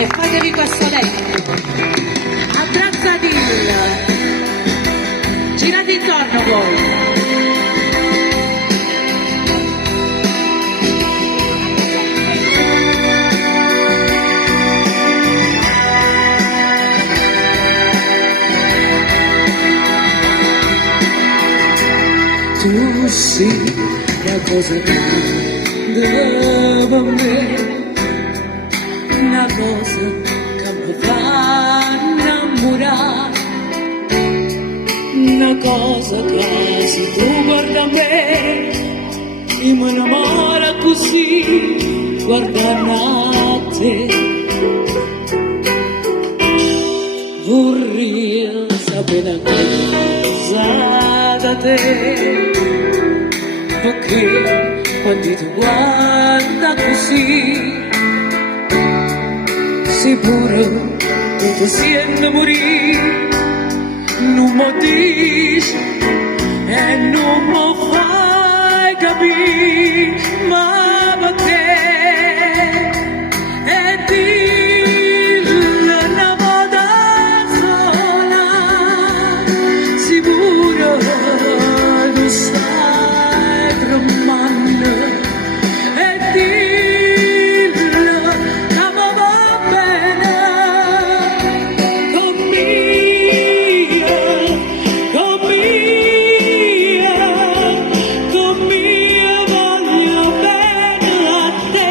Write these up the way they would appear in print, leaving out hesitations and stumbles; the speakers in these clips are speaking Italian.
e fatevi questo letto. Abbracciatil, girate intorno voi. Tu sei la cosa grande per me, una cosa che mi fa innamorare, una cosa che se tu guarda me, io mi innamoro così, guardando a te. Vorrei sapere cosa da te, perché quando tu guarda così, sicuro che ti senti morire, non mi dici e non mi fai capire, ma perché? E dillo una volta sola, sicuro tu stai tremando, e dillo che mi va bene, con mia voglio bene a te.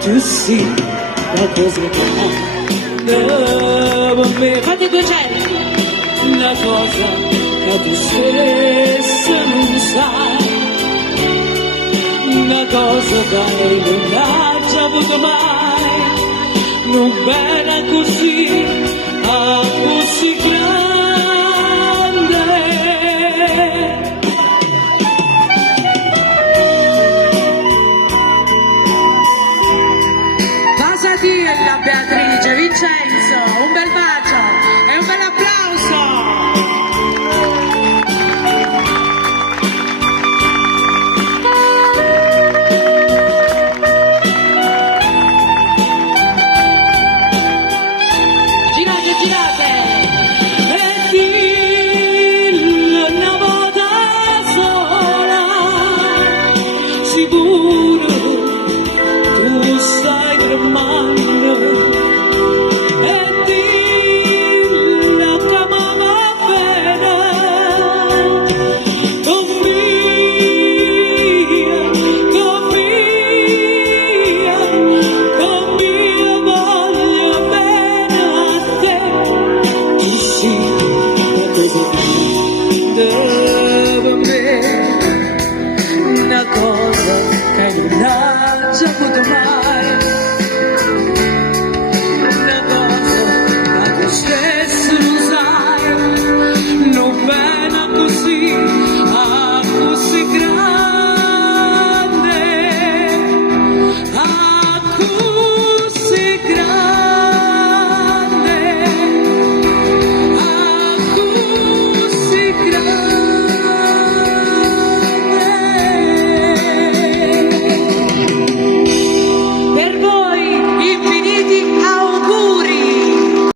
Tu sei la cosa grande per me, Fate 200. una cosa che tu stessa non sai, una cosa che lei non ha già avuto mai, non bene così, a così grande. Cosa dirla Beatrice, Vincenzo?